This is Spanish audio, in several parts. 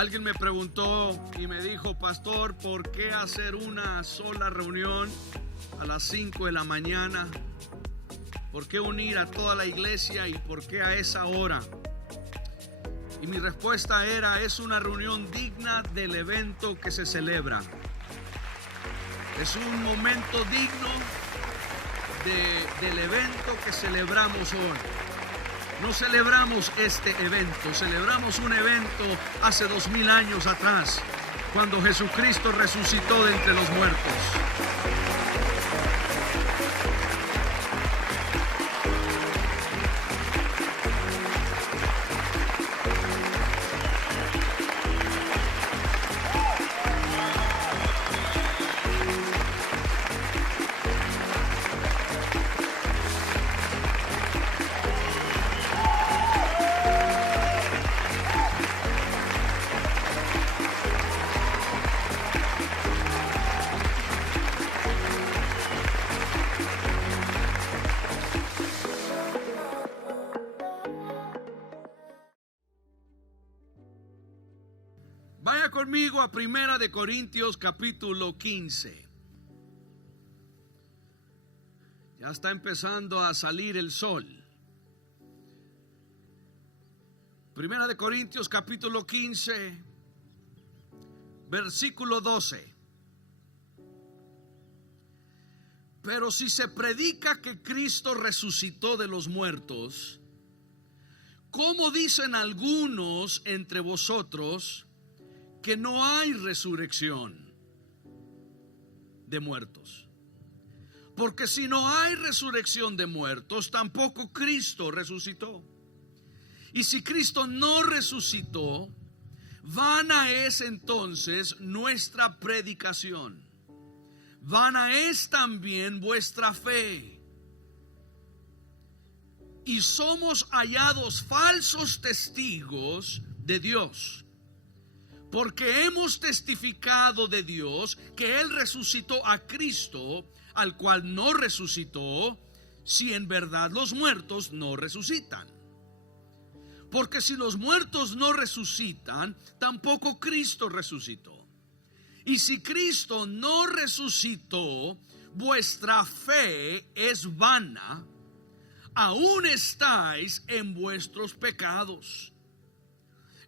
Alguien me preguntó y me dijo: pastor, ¿por qué hacer una sola reunión a las 5 de la mañana? ¿Por qué unir a toda la iglesia y por qué a esa hora? Y mi respuesta era: es una reunión digna del evento que se celebra. Es un momento digno del evento que celebramos hoy. No celebramos este evento, celebramos un evento hace 2000 años atrás, cuando Jesucristo resucitó de entre los muertos. Vaya conmigo a Primera de Corintios capítulo 15. Ya está empezando a salir el sol. Primera de Corintios capítulo 15, versículo 12. Pero si se predica que Cristo resucitó de los muertos, ¿cómo dicen algunos entre vosotros que no hay resurrección de muertos? Porque si no hay resurrección de muertos, tampoco Cristo resucitó. Y si Cristo no resucitó, vana es entonces nuestra predicación, vana es también vuestra fe. Y somos hallados falsos testigos de Dios, porque hemos testificado de Dios que Él resucitó a Cristo, al cual no resucitó, si en verdad los muertos no resucitan. Porque si los muertos no resucitan, tampoco Cristo resucitó. Y si Cristo no resucitó, vuestra fe es vana, aún estáis en vuestros pecados.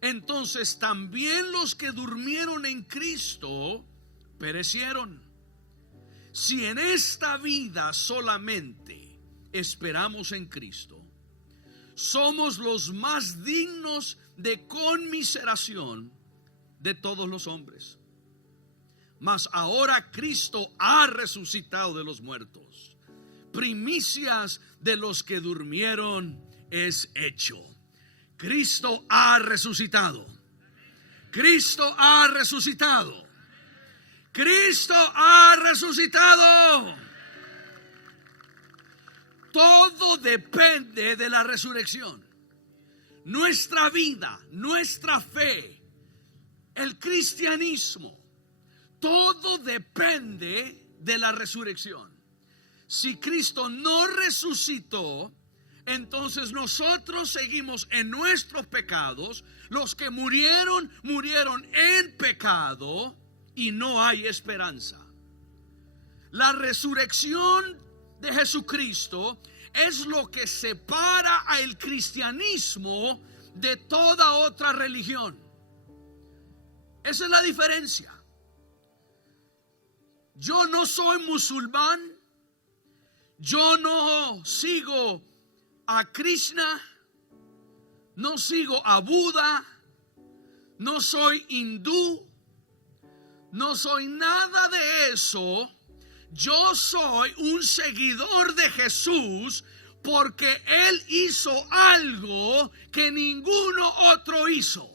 Entonces también los que durmieron en Cristo perecieron. Si en esta vida solamente esperamos en Cristo, somos los más dignos de conmiseración de todos los hombres. Mas ahora Cristo ha resucitado de los muertos, primicias de los que durmieron es hecho. Cristo ha resucitado. Cristo ha resucitado. Cristo ha resucitado. Todo depende de la resurrección. Nuestra vida, nuestra fe, el cristianismo, todo depende de la resurrección. Si Cristo no resucitó, entonces nosotros seguimos en nuestros pecados. Los que murieron, murieron en pecado y no hay esperanza. La resurrección de Jesucristo es lo que separa al cristianismo de toda otra religión. Esa es la diferencia. Yo no soy musulmán, yo no sigo a Krishna, no sigo a Buda, no soy hindú, no soy nada de eso. Yo soy un seguidor de Jesús porque Él hizo algo que ninguno otro hizo.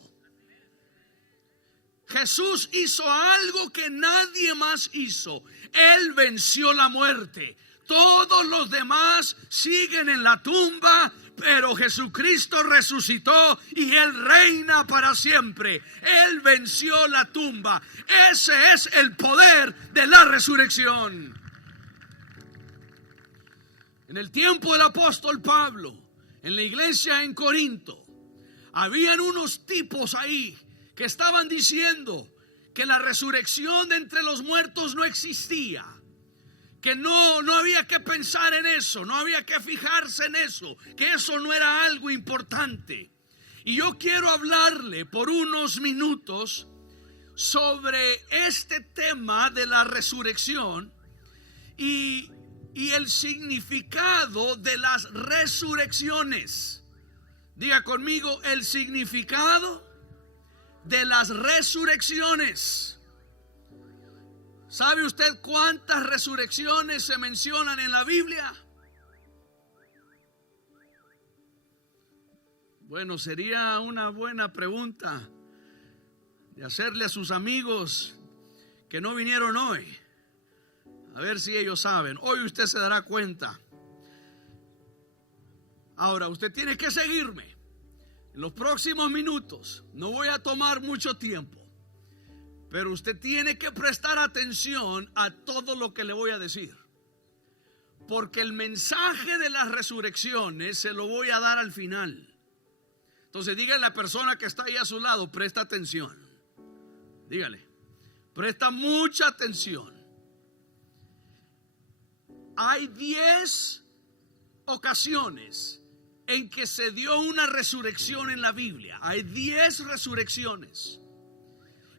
Jesús hizo algo que nadie más hizo. Él venció la muerte. Todos los demás siguen en la tumba, pero Jesucristo resucitó y Él reina para siempre. Él venció la tumba. Ese es el poder de la resurrección. En el tiempo del apóstol Pablo, en la iglesia en Corinto, habían unos tipos ahí que estaban diciendo que la resurrección de entre los muertos no existía, que no había que pensar en eso, no había que fijarse en eso, que eso no era algo importante. Y yo quiero hablarle por unos minutos sobre este tema de la resurrección y el significado de las resurrecciones. Diga conmigo, el significado de las resurrecciones. ¿Sabe usted cuántas resurrecciones se mencionan en la Biblia? Bueno, sería una buena pregunta de hacerle a sus amigos que no vinieron hoy, a ver si ellos saben. Hoy usted se dará cuenta. Ahora, usted tiene que seguirme. En los próximos minutos no voy a tomar mucho tiempo, pero usted tiene que prestar atención a todo lo que le voy a decir, porque el mensaje de las resurrecciones se lo voy a dar al final. Entonces dígale a la persona que está ahí a su lado, presta atención. Dígale, presta mucha atención. Hay 10 ocasiones en que se dio una resurrección en la Biblia. Hay 10 resurrecciones.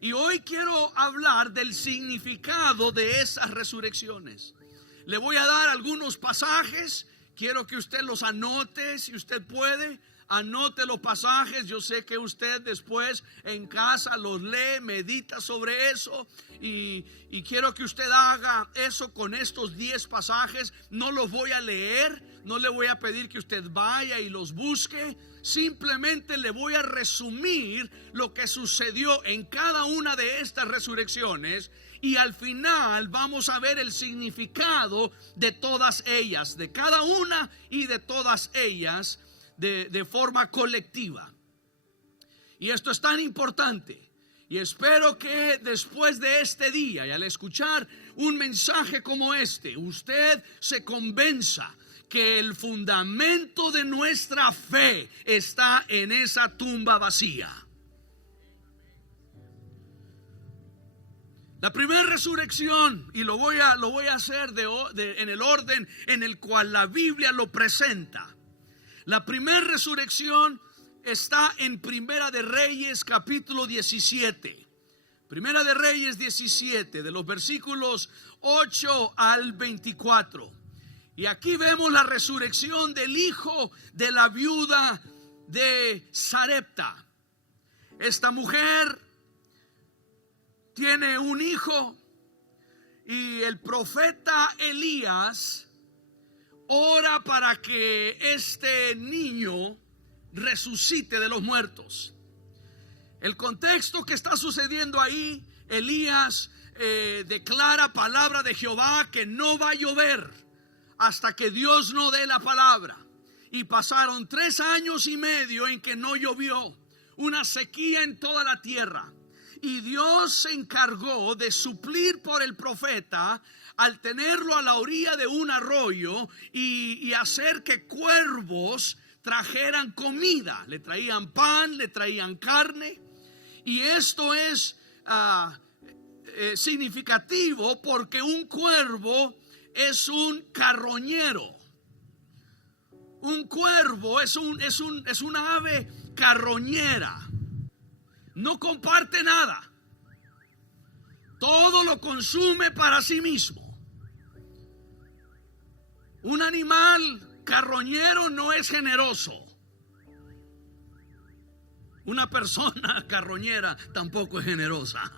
Y hoy quiero hablar del significado de esas resurrecciones. Le voy a dar algunos pasajes. Quiero que usted los anote, si usted puede. Anote los pasajes. Yo sé que usted después en casa los lee, medita sobre eso. Y quiero que usted haga eso con estos 10 pasajes. No los voy a leer. No le voy a pedir que usted vaya y los busque. Simplemente le voy a resumir lo que sucedió en cada una de estas resurrecciones. Y al final vamos a ver el significado de todas ellas, de cada una y de todas ellas, de forma colectiva. Y esto es tan importante. Y espero que después de este día y al escuchar un mensaje como este, usted se convenza que el fundamento de nuestra fe está en esa tumba vacía. La primera resurrección, y lo voy a hacer en el orden en el cual la Biblia lo presenta. La primera resurrección está en Primera de Reyes capítulo 17. Primera de Reyes 17, de los versículos 8 al 24. Y aquí vemos la resurrección del hijo de la viuda de Sarepta. Esta mujer tiene un hijo y el profeta Elías ora para que este niño resucite de los muertos. El contexto que está sucediendo ahí, Elías declara palabra de Jehová que no va a llover hasta que Dios no dé la palabra. Y pasaron 3 años y medio en que no llovió, una sequía en toda la tierra. Y Dios se encargó de suplir por el profeta al tenerlo a la orilla de un arroyo y hacer que cuervos trajeran comida. Le traían pan, le traían carne. Y esto es significativo porque un cuervo es un carroñero. Un cuervo es una ave carroñera. No comparte nada. Todo lo consume para sí mismo. Un animal carroñero no es generoso. Una persona carroñera tampoco es generosa.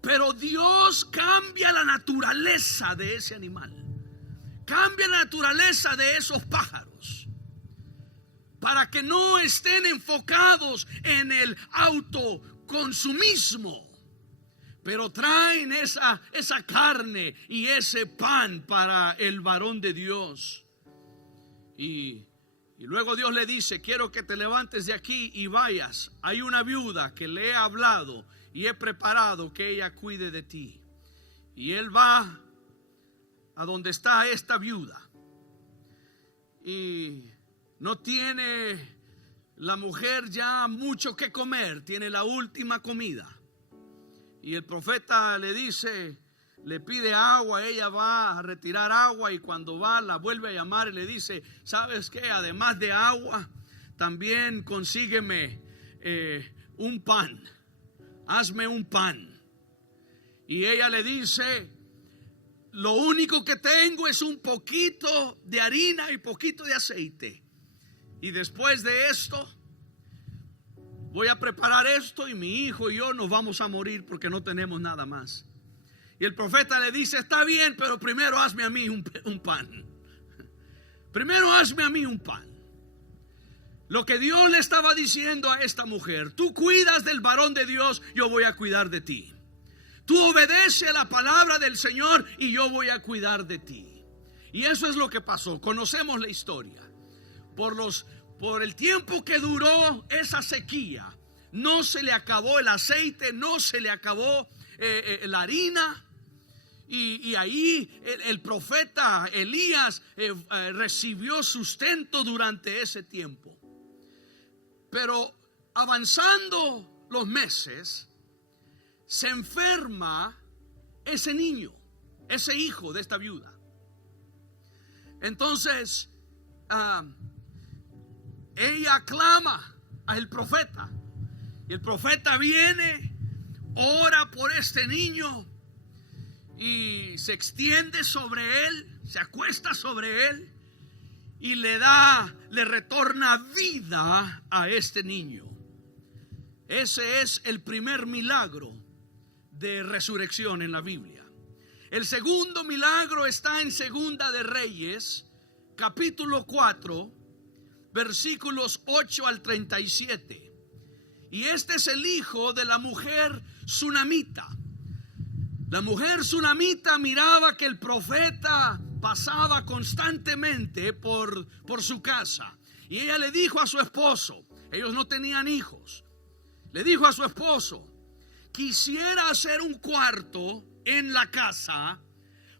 Pero Dios cambia la naturaleza de ese animal. Cambia la naturaleza de esos pájaros, para que no estén enfocados en el autoconsumismo, pero traen esa carne y ese pan para el varón de Dios. Y luego Dios le dice: quiero que te levantes de aquí y vayas. Hay una viuda que le he hablado y he preparado que ella cuide de ti. Y él va a donde está esta viuda y no tiene la mujer ya mucho que comer, tiene la última comida. Y el profeta le dice, le pide agua, ella va a retirar agua y cuando va la vuelve a llamar y le dice, ¿sabes qué? Además de agua, también consígueme un pan, hazme un pan. Y ella le dice, lo único que tengo es un poquito de harina y poquito de aceite. Y después de esto, voy a preparar esto y mi hijo y yo nos vamos a morir porque no tenemos nada más. Y el profeta le dice, está bien, pero primero hazme a mí un pan. Primero hazme a mí un pan. Lo que Dios le estaba diciendo a esta mujer, tú cuidas del varón de Dios, yo voy a cuidar de ti. Tú obedeces a la palabra del Señor y yo voy a cuidar de ti. Y eso es lo que pasó. Conocemos la historia. Por el tiempo que duró esa sequía, no se le acabó el aceite, no se le acabó la harina. Y ahí el profeta Elías recibió sustento durante ese tiempo. Pero avanzando los meses, se enferma ese niño, ese hijo de esta viuda. Entonces ella clama al profeta. Y el profeta viene, ora por este niño y se extiende sobre él, se acuesta sobre él y le retorna vida a este niño. Ese es el primer milagro de resurrección en la Biblia. El segundo milagro está en Segunda de Reyes, capítulo 4, versículos 8 al 37. Y este es el hijo de la mujer sunamita. La mujer sunamita miraba que el profeta pasaba constantemente por su casa. Y ella le dijo a su esposo, ellos no tenían hijos, le dijo a su esposo, quisiera hacer un cuarto en la casa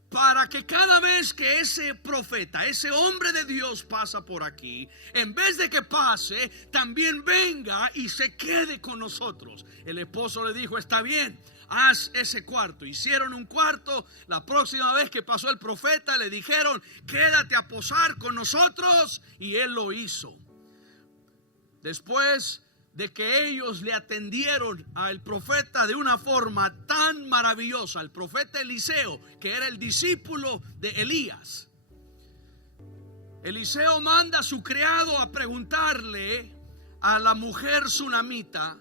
para que cada vez que ese profeta, ese hombre de Dios pasa por aquí, en vez de que pase, también venga y se quede con nosotros. El esposo le dijo, está bien, haz ese cuarto. Hicieron un cuarto. La próxima vez que pasó el profeta le dijeron, quédate a posar con nosotros, y él lo hizo. Después de que ellos le atendieron al profeta de una forma tan maravillosa, el profeta Eliseo, que era el discípulo de Elías, Eliseo manda a su criado a preguntarle a la mujer sunamita,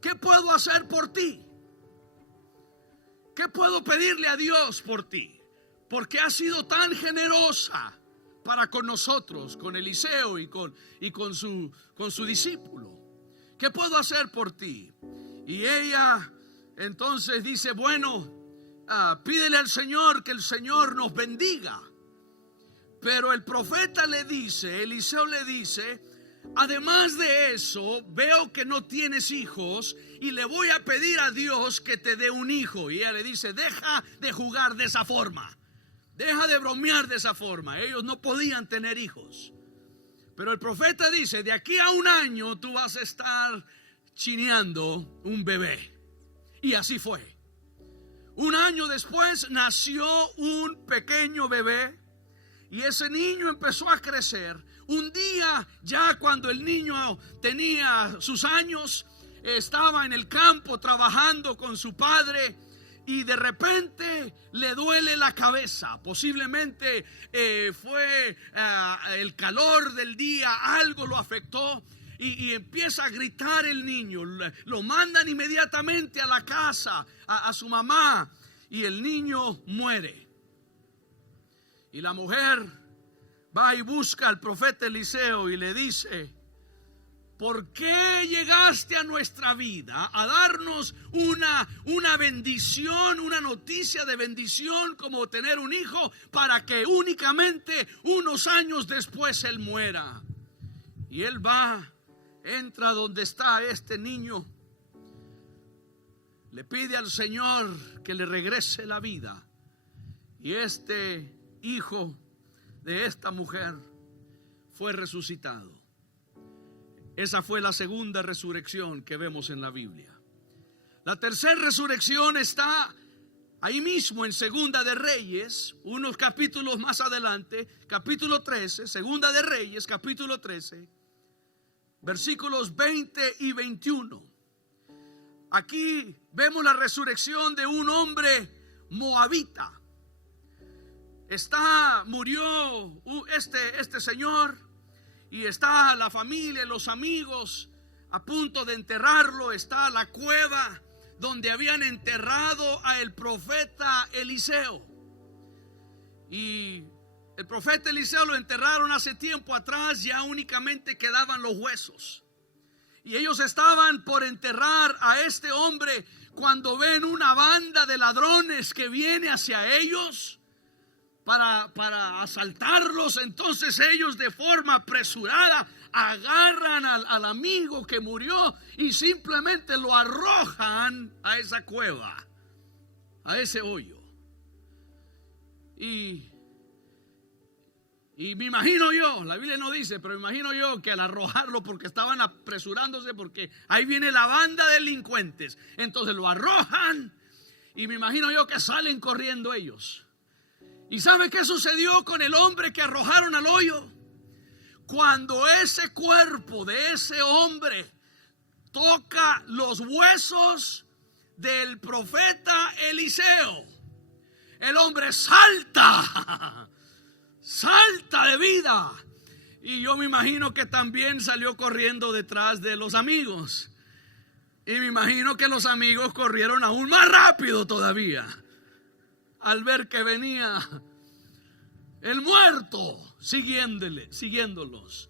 ¿qué puedo hacer por ti? ¿Qué puedo pedirle a Dios por ti? Porque has sido tan generosa para con nosotros, con Eliseo y con su discípulo. ¿Qué puedo hacer por ti? Y ella entonces dice, bueno, pídele al Señor que el Señor nos bendiga. Pero el profeta le dice, Eliseo le dice, además de eso, veo que no tienes hijos y le voy a pedir a Dios que te dé un hijo. Y ella le dice, deja de jugar de esa forma. Deja de bromear de esa forma. Ellos no podían tener hijos. Pero el profeta dice, de aquí a un año tú vas a estar chineando un bebé. Y así fue. Un año después nació un pequeño bebé. Y ese niño empezó a crecer. Un día, ya cuando el niño tenía sus años, estaba en el campo trabajando con su padre. Y de repente le duele la cabeza. Posiblemente fue el calor del día, algo lo afectó. Y empieza a gritar el niño. Lo mandan inmediatamente a la casa, a su mamá. Y el niño muere. Y la mujer va y busca al profeta Eliseo y le dice, ¿por qué llegaste a nuestra vida a darnos una bendición, una noticia de bendición como tener un hijo, para que únicamente unos años después él muera? Y él va, entra donde está este niño, le pide al Señor que le regrese la vida. Y este hijo de esta mujer fue resucitado. Esa fue la segunda resurrección que vemos en la Biblia. La tercera resurrección está ahí mismo en Segunda de Reyes, unos capítulos más adelante, capítulo 13, Segunda de Reyes, capítulo 13, versículos 20 y 21. Aquí vemos la resurrección de un hombre moabita. Murió este señor, y está la familia y los amigos a punto de enterrarlo. Está la cueva donde habían enterrado a el profeta Eliseo. Y el profeta Eliseo lo enterraron hace tiempo atrás, ya únicamente quedaban los huesos. Y ellos estaban por enterrar a este hombre cuando ven una banda de ladrones que viene hacia ellos para asaltarlos. Entonces ellos, de forma apresurada, agarran al amigo que murió y simplemente lo arrojan a esa cueva, a ese hoyo. Y me imagino yo, la Biblia no dice, pero me imagino yo que al arrojarlo, porque estaban apresurándose, porque ahí viene la banda de delincuentes, entonces lo arrojan, y me imagino yo que salen corriendo ellos. ¿Y sabe qué sucedió con el hombre que arrojaron al hoyo? Cuando ese cuerpo de ese hombre toca los huesos del profeta Eliseo, el hombre salta de vida. Y yo me imagino que también salió corriendo detrás de los amigos. Y me imagino que los amigos corrieron aún más rápido todavía al ver que venía el muerto siguiéndolos.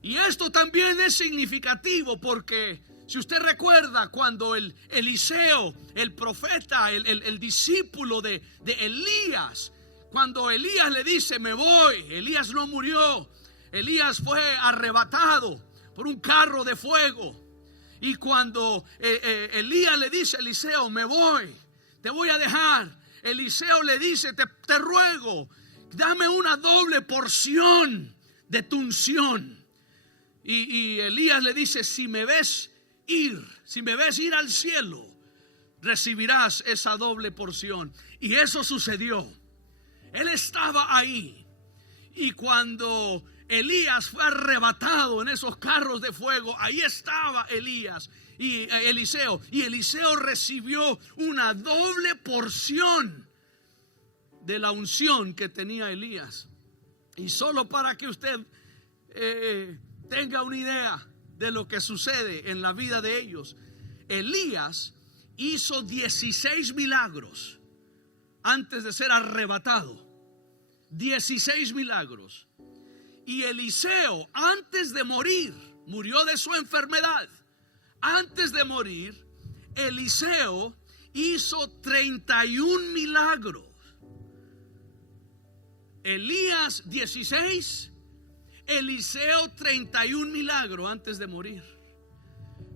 Y esto también es significativo, porque si usted recuerda, cuando Eliseo, el profeta, el discípulo de Elías, cuando Elías le dice: me voy, Elías no murió. Elías fue arrebatado por un carro de fuego. Y cuando Elías le dice a Eliseo: me voy, te voy a dejar, Eliseo le dice: te ruego, dame una doble porción de tu unción. Y Elías le dice: si me ves ir al cielo, recibirás esa doble porción. Y eso sucedió. Él estaba ahí. Y cuando Elías fue arrebatado en esos carros de fuego, ahí estaba Elías y Eliseo. Y Eliseo recibió una doble porción de la unción que tenía Elías. Y solo para que usted tenga una idea de lo que sucede en la vida de ellos, Elías hizo 16 milagros antes de ser arrebatado. 16 milagros. Y Eliseo, antes de morir, murió de su enfermedad. Antes de morir, Eliseo hizo 31 milagros. Elías 16, Eliseo 31 milagros antes de morir.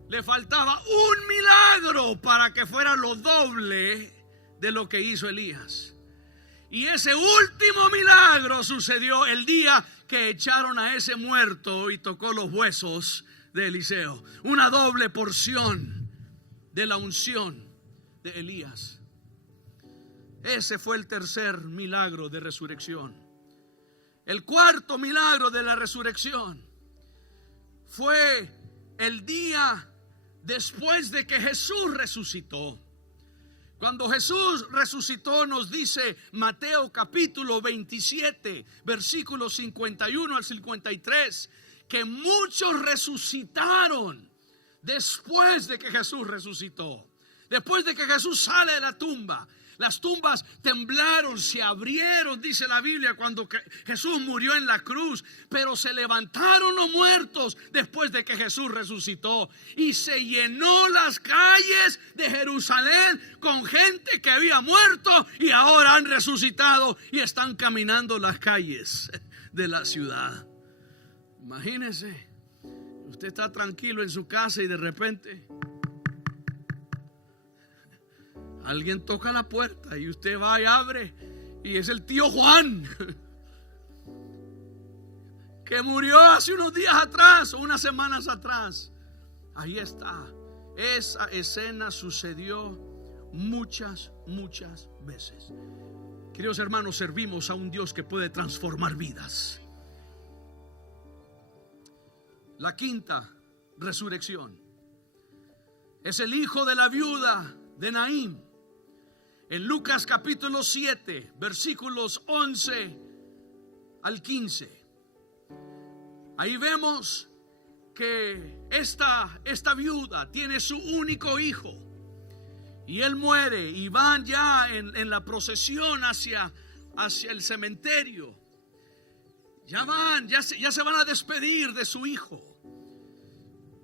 Le faltaba un milagro para que fuera lo doble de lo que hizo Elías. Y ese último milagro sucedió el día que echaron a ese muerto y tocó los huesos de Eliseo. Una doble porción de la unción de Elías. Ese fue el tercer milagro de resurrección. El cuarto milagro de la resurrección fue el día después de que Jesús resucitó. Cuando Jesús resucitó, nos dice Mateo capítulo 27, versículos 51 al 53, que muchos resucitaron después de que Jesús resucitó. Después de que Jesús sale de la tumba, las tumbas temblaron, se abrieron, dice la Biblia, cuando Jesús murió en la cruz. Pero se levantaron los muertos después de que Jesús resucitó. Y se llenó las calles de Jerusalén con gente que había muerto y ahora han resucitado y están caminando las calles de la ciudad. Imagínese, usted está tranquilo en su casa y de repente alguien toca la puerta y usted va y abre y es el tío Juan que murió hace unos días atrás o unas semanas atrás. Ahí está. Esa escena sucedió muchas veces. Queridos hermanos, servimos a un Dios que puede transformar vidas. La quinta resurrección es el hijo de la viuda de Naín. En Lucas capítulo 7, versículos 11 al 15. Ahí vemos que esta viuda tiene su único hijo y él muere, y van ya en la procesión hacia el cementerio. Ya se van a despedir de su hijo.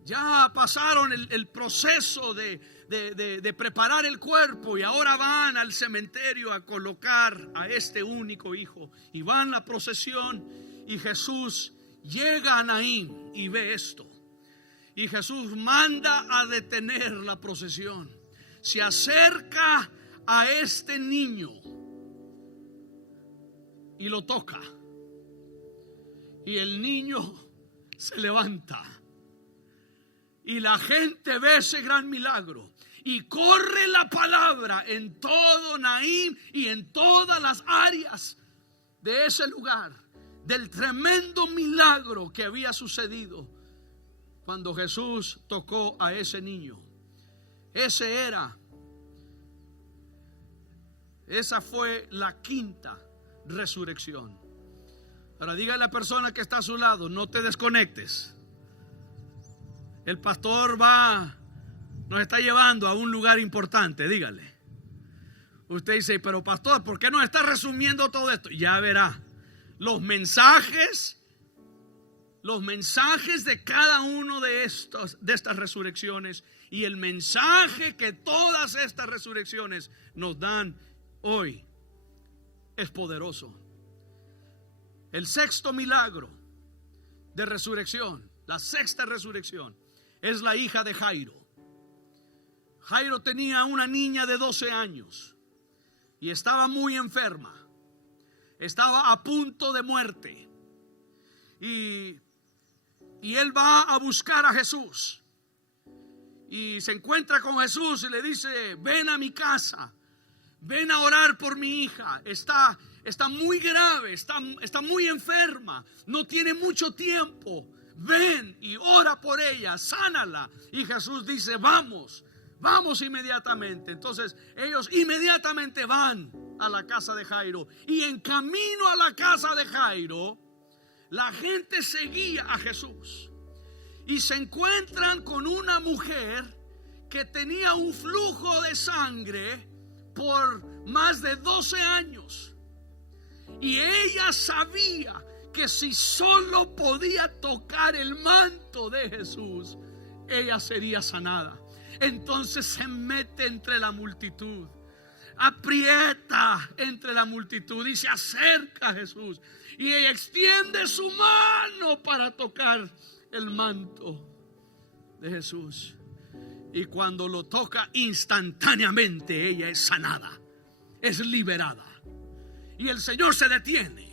Ya pasaron el proceso de preparar el cuerpo, y ahora van al cementerio a colocar a este único hijo. Y van la procesión, y Jesús llega a Naín y ve esto. Y Jesús manda a detener la procesión. Se acerca a este niño y lo toca. Y el niño se levanta. Y la gente ve ese gran milagro. Y corre la palabra en todo Naín y en todas las áreas de ese lugar, del tremendo milagro que había sucedido cuando Jesús tocó a ese niño. Esa fue la quinta resurrección. Ahora dígale a la persona que está a su lado: no te desconectes. El pastor nos está llevando a un lugar importante. Dígale. Usted dice: pero pastor, ¿por qué nos está resumiendo todo esto? Ya verá. Los mensajes de cada uno de estas resurrecciones, y el mensaje que todas estas resurrecciones nos dan hoy es poderoso. El sexto milagro de resurrección, la sexta resurrección, es la hija de Jairo. Jairo tenía una niña de 12 años y estaba muy enferma. Estaba a punto de muerte. Y él va a buscar a Jesús. Y se encuentra con Jesús y le dice: ven a mi casa, ven a orar por mi hija. Está muy grave, está muy enferma, no tiene mucho tiempo. Ven y ora por ella, sánala. Y Jesús dice: vamos inmediatamente. Entonces ellos inmediatamente van a la casa de Jairo. Y en camino a la casa de Jairo, la gente seguía a Jesús. Y se encuentran con una mujer que tenía un flujo de sangre por más de 12 años. Y ella sabía que si solo podía tocar el manto de Jesús, ella sería sanada. Entonces se mete entre la multitud, aprieta entre la multitud y se acerca a Jesús. Y ella extiende su mano para tocar el manto de Jesús. Y cuando lo toca, instantáneamente ella es sanada, es liberada. Y el Señor se detiene.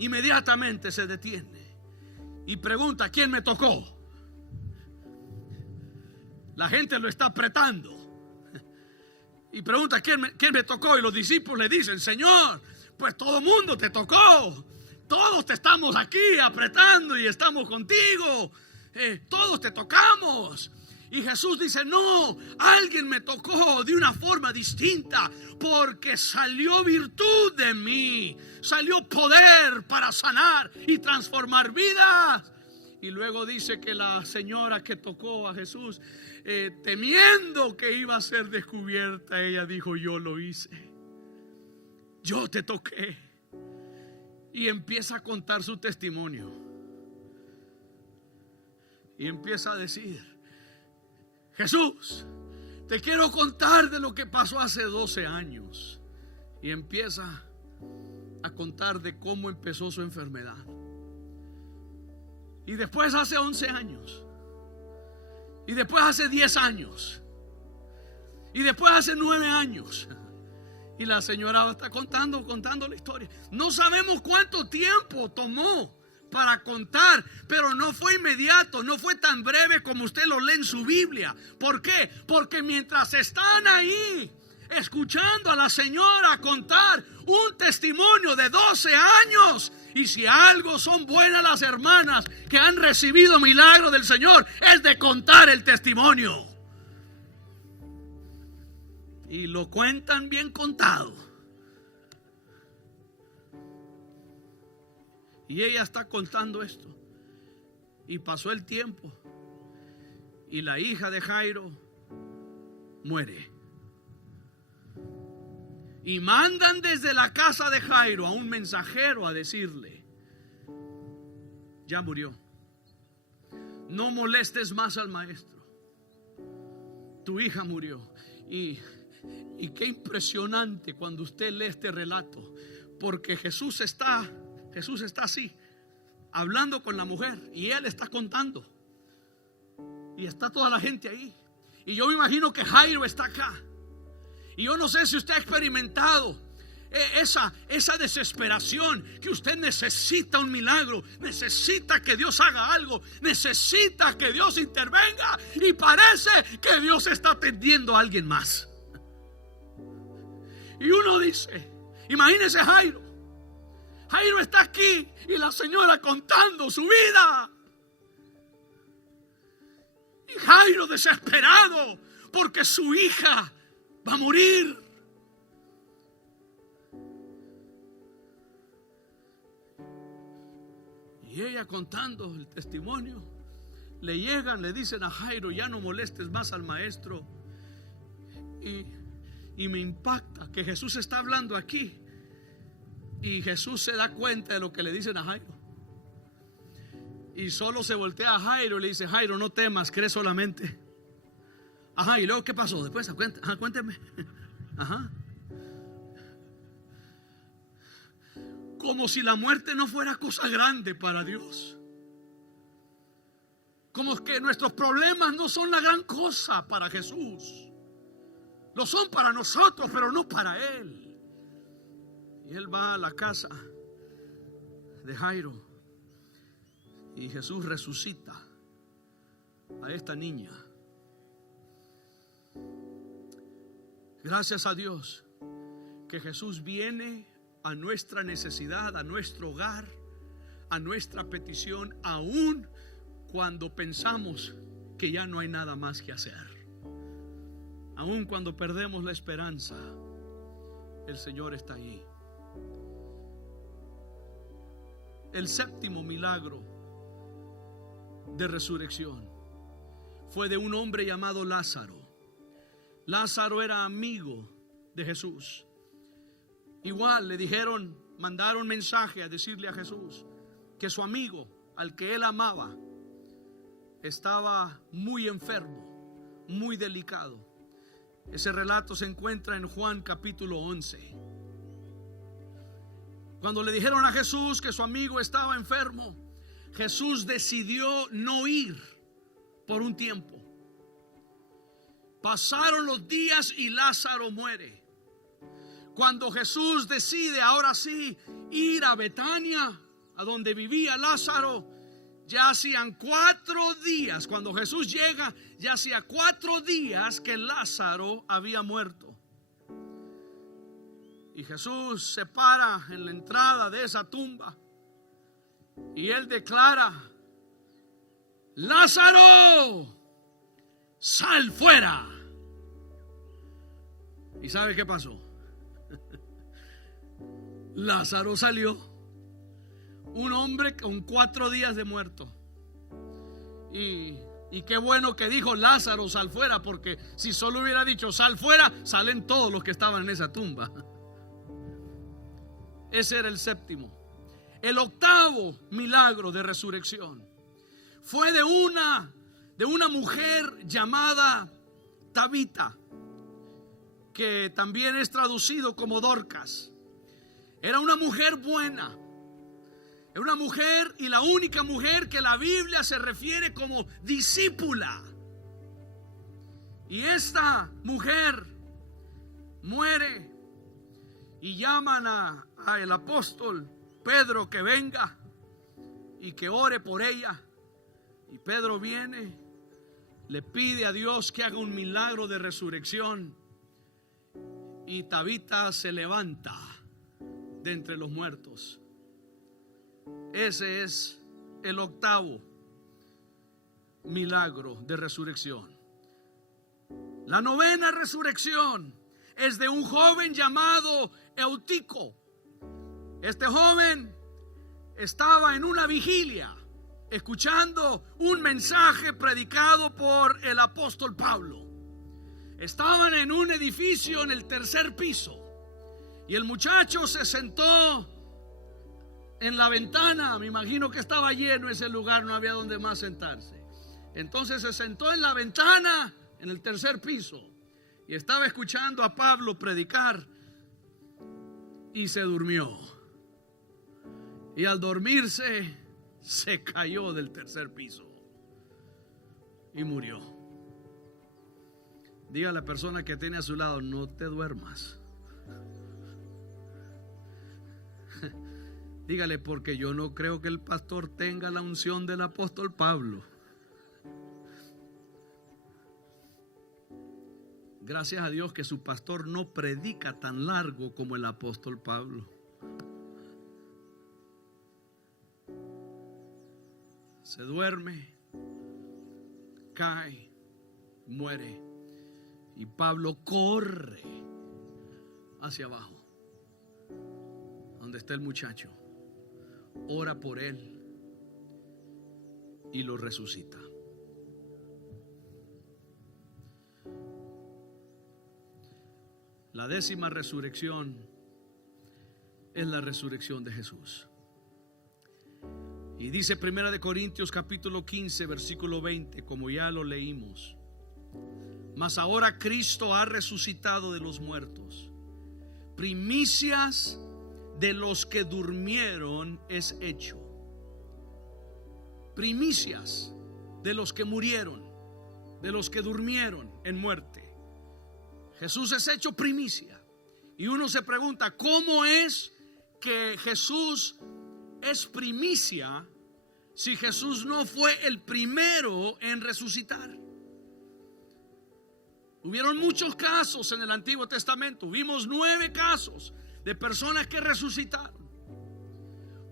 Inmediatamente se detiene y pregunta: ¿quién me tocó? La gente lo está apretando y pregunta: ¿quién me tocó? Y los discípulos le dicen: Señor, pues todo el mundo te tocó. Todos te estamos aquí apretando y estamos contigo. Todos te tocamos. Y Jesús dice: no, alguien me tocó de una forma distinta, porque salió virtud de mí, salió poder para sanar y transformar vidas. Y luego dice que la señora que tocó a Jesús, temiendo que iba a ser descubierta, ella dijo: yo lo hice, yo te toqué. Y empieza a contar su testimonio. Y empieza a decir: Jesús, te quiero contar de lo que pasó hace 12 años. Y empieza a contar de cómo empezó su enfermedad. Y después hace 11 años. Y después hace 10 años. Y después hace 9 años. Y la señora está contando la historia. No sabemos cuánto tiempo tomó para contar, pero no fue inmediato, no fue tan breve como usted lo lee en su Biblia. ¿Por qué? Porque mientras están ahí escuchando a la señora contar un testimonio de 12 años, y si algo son buenas las hermanas que han recibido milagro del Señor, es de contar el testimonio. Y lo cuentan bien contado. Y ella está contando esto. Y pasó el tiempo. Y la hija de Jairo muere. Y mandan desde la casa de Jairo a un mensajero a decirle: ya murió. No molestes más al maestro. Tu hija murió. Y qué impresionante cuando usted lee este relato. Porque Jesús está así, hablando con la mujer, y él está contando. Y está toda la gente ahí. Y yo me imagino que Jairo está acá. Y yo no sé si usted ha experimentado esa desesperación, que usted necesita un milagro, necesita que Dios haga algo, necesita que Dios intervenga, y parece que Dios está atendiendo a alguien más. Y uno dice, imagínese Jairo está aquí y la señora contando su vida. Y Jairo desesperado porque su hija va a morir. Y ella contando el testimonio, le llegan, le dicen a Jairo: ya no molestes más al maestro. Y me impacta que Jesús está hablando aquí, y Jesús se da cuenta de lo que le dicen a Jairo, y solo se voltea a Jairo y le dice: Jairo, no temas, cree solamente. Ajá, y luego ¿qué pasó después? Cuénteme. Ajá. Como si la muerte no fuera cosa grande para Dios. Como que nuestros problemas no son la gran cosa para Jesús. Lo son para nosotros, pero no para Él. Y Él va a la casa de Jairo, y Jesús resucita a esta niña. Gracias a Dios que Jesús viene a nuestra necesidad, a nuestro hogar, a nuestra petición, aun cuando pensamos que ya no hay nada más que hacer. Aun cuando perdemos la esperanza, el Señor está ahí. El séptimo milagro de resurrección fue de un hombre llamado Lázaro. Lázaro era amigo de Jesús. Igual le mandaron mensaje a decirle a Jesús que su amigo, al que él amaba, estaba muy enfermo, muy delicado. Ese relato se encuentra en Juan capítulo 11. Cuando le dijeron a Jesús que su amigo estaba enfermo, Jesús decidió no ir por un tiempo. Pasaron los días y Lázaro muere. Cuando Jesús decide ahora sí ir a Betania, a donde vivía Lázaro, ya hacían 4 días. Cuando Jesús llega, ya hacía 4 días que Lázaro había muerto. Y Jesús se para en la entrada de esa tumba y Él declara: Lázaro, sal fuera. ¿Y sabe qué pasó? Lázaro salió. Un hombre con 4 días de muerto. Y qué bueno que dijo: Lázaro, sal fuera, porque si solo hubiera dicho sal fuera, salen todos los que estaban en esa tumba. Ese era el séptimo. El octavo milagro de resurrección fue de una mujer llamada Tabita, que también es traducido como Dorcas. Era una mujer buena. Era una mujer, y la única mujer que la Biblia se refiere como discípula. Y esta mujer muere, y llaman a el apóstol Pedro que venga. y que ore por ella. Y Pedro viene, le pide a Dios que haga un milagro de resurrección, y Tabita se levanta de entre los muertos. Ese es el octavo milagro de resurrección. La novena resurrección es de un joven llamado Eutico. Este joven estaba en una vigilia escuchando un mensaje predicado por el apóstol Pablo. Estaban en un edificio en el tercer piso y el muchacho se sentó en la ventana. Me imagino que estaba lleno ese lugar, no había donde más sentarse. Entonces se sentó en la ventana en el tercer piso y estaba escuchando a Pablo predicar, y se durmió. Y al dormirse se cayó del tercer piso y murió. Diga a la persona que tiene a su lado: no te duermas. Dígale: porque yo no creo que el pastor tenga la unción del apóstol Pablo. Gracias a Dios que su pastor no predica tan largo como el apóstol Pablo. Se duerme, cae, muere, y Pablo corre hacia abajo, donde está el muchacho, ora por él y lo resucita. La décima resurrección es la resurrección de Jesús. Y dice 1 Corintios capítulo 15 versículo 20, como ya lo leímos: mas ahora Cristo ha resucitado de los muertos, primicias de los que durmieron es hecho. Primicias de los que murieron, de los que durmieron en muerte. Jesús es hecho primicia. Y uno se pregunta: ¿cómo es que Jesús es primicia si Jesús no fue el primero en resucitar? Hubieron muchos casos en el Antiguo Testamento. Vimos 9 casos de personas que resucitaron.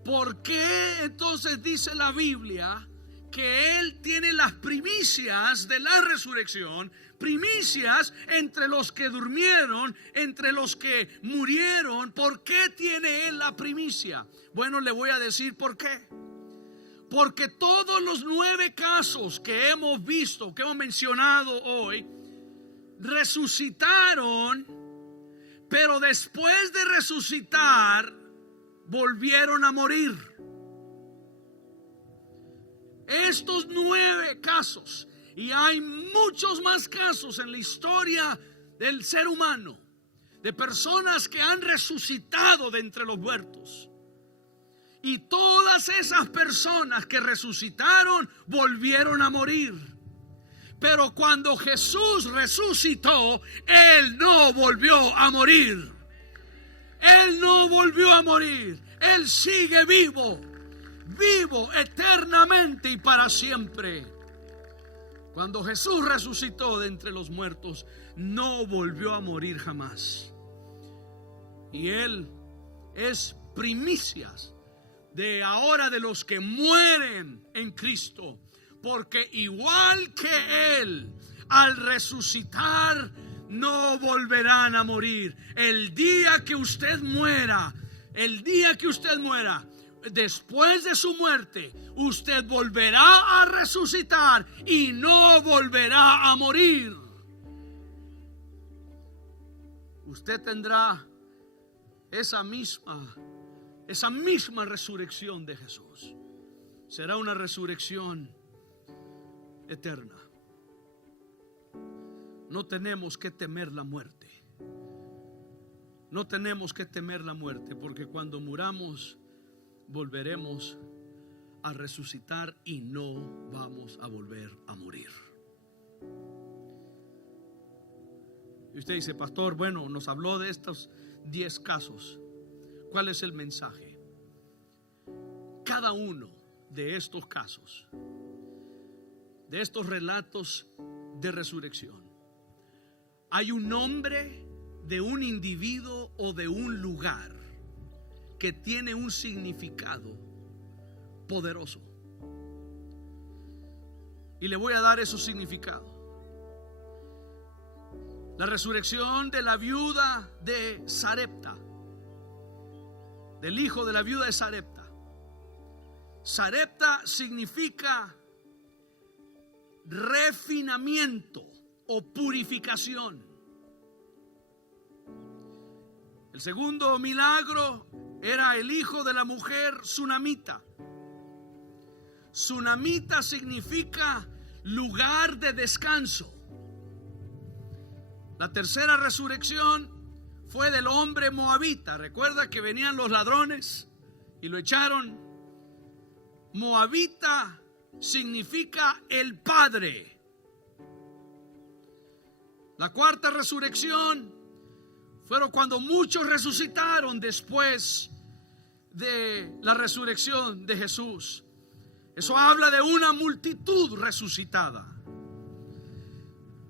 ¿Por qué entonces dice la Biblia que Él tiene las primicias de la resurrección? Primicias entre los que durmieron, entre los que murieron. ¿Por qué tiene Él la primicia? Bueno, le voy a decir por qué. Porque todos los 9 casos que hemos visto, que hemos mencionado hoy, resucitaron, pero después de resucitar volvieron a morir. Estos 9 casos, y hay muchos más casos en la historia del ser humano, de personas que han resucitado de entre los muertos. Y todas esas personas que resucitaron volvieron a morir. Pero cuando Jesús resucitó, Él no volvió a morir. Él no volvió a morir. Él sigue vivo, vivo eternamente y para siempre. Cuando Jesús resucitó de entre los muertos, no volvió a morir jamás. Y Él es primicias de ahora de los que mueren en Cristo. Porque igual que Él, al resucitar, no volverán a morir. El día que usted muera, después de su muerte, usted volverá a resucitar y no volverá a morir. Usted tendrá esa misma resurrección de Jesús. Será una resurrección eterna. No tenemos que temer la muerte. No tenemos que temer la muerte, porque cuando muramos volveremos a resucitar y no vamos a volver a morir. Y usted dice: pastor, bueno, nos habló de estos 10 casos. ¿Cuál es el mensaje? Cada uno de estos casos, de estos relatos de resurrección, hay un nombre de un individuo o de un lugar que tiene un significado poderoso. Y le voy a dar esos significados. La resurrección de la viuda de Sarepta, del hijo de la viuda de Sarepta. Sarepta significa refinamiento o purificación. El segundo milagro era el hijo de la mujer sunamita. Sunamita significa lugar de descanso. La tercera resurrección fue del hombre moabita. Recuerda que venían los ladrones y lo echaron. Moabita significa el padre. La cuarta resurrección fueron cuando muchos resucitaron después de la resurrección de Jesús. Eso habla de una multitud resucitada.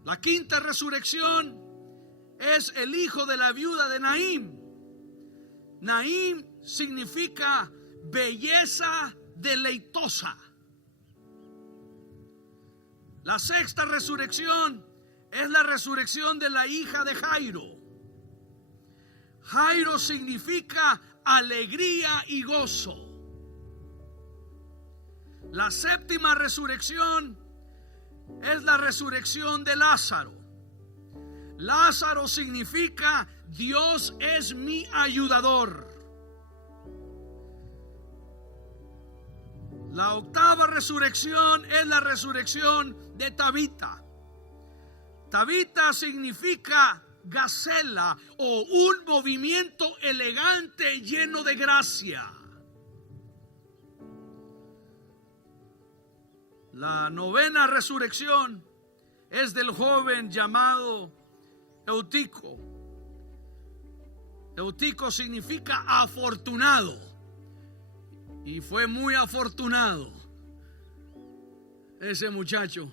La quinta resurrección es el hijo de la viuda de Naín. Naín significa belleza deleitosa. La sexta resurrección es la resurrección de la hija de Jairo. Jairo significa alegría y gozo. La séptima resurrección es la resurrección de Lázaro. Lázaro significa Dios es mi ayudador. La octava resurrección es la resurrección de Tabita. Tabita significa gacela o un movimiento elegante lleno de gracia. La novena resurrección es del joven llamado Eutico. Eutico significa afortunado. Y fue muy afortunado ese muchacho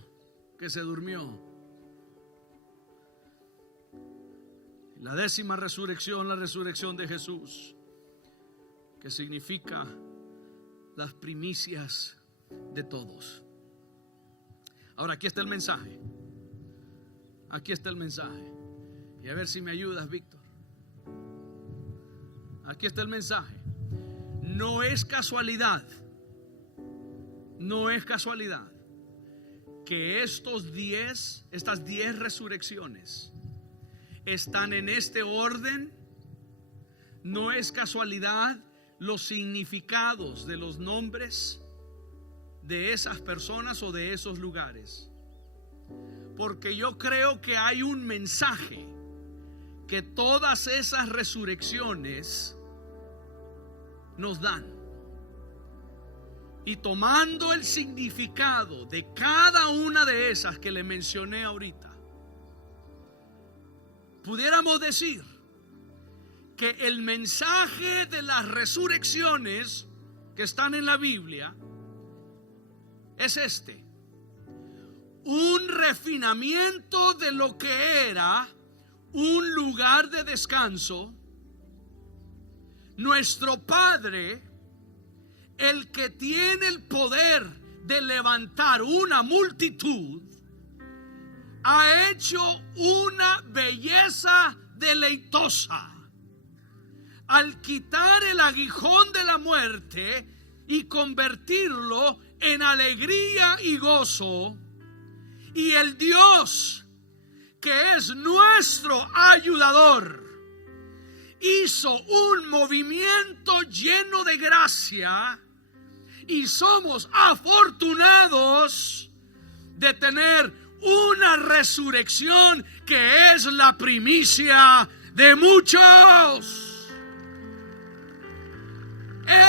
que se durmió. La décima resurrección, la resurrección de Jesús, que significa las primicias de todos. Ahora aquí está el mensaje. Aquí está el mensaje. Y a ver si me ayudas, Víctor. Aquí está el mensaje. No es casualidad. No es casualidad que estas 10 resurrecciones están en este orden. No es casualidad los significados de los nombres de esas personas o de esos lugares, porque yo creo que hay un mensaje que todas esas resurrecciones nos dan. Y tomando el significado de cada una de esas que le mencioné ahorita, pudiéramos decir que el mensaje de las resurrecciones que están en la Biblia es este: un refinamiento de lo que era un lugar de descanso. Nuestro Padre, el que tiene el poder de levantar una multitud, ha hecho una belleza deleitosa al quitar el aguijón de la muerte y convertirlo en alegría y gozo. Y el Dios que es nuestro ayudador hizo un movimiento lleno de gracia, y somos afortunados de tener una resurrección que es la primicia de muchos.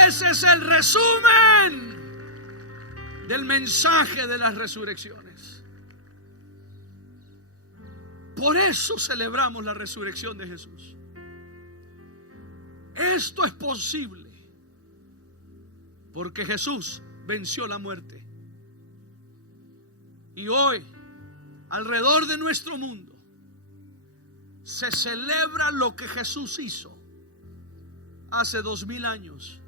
Ese es el resumen del mensaje de las resurrecciones. Por eso celebramos la resurrección de Jesús. Esto es posible porque Jesús venció la muerte. Y hoy, alrededor de nuestro mundo, se celebra lo que Jesús hizo hace 2000 años.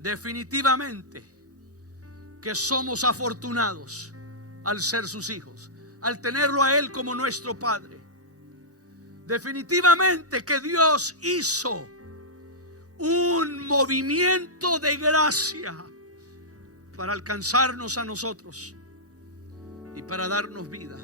Definitivamente que somos afortunados al ser sus hijos, al tenerlo a Él como nuestro Padre. Definitivamente que Dios hizo un movimiento de gracia para alcanzarnos a nosotros y para darnos vida.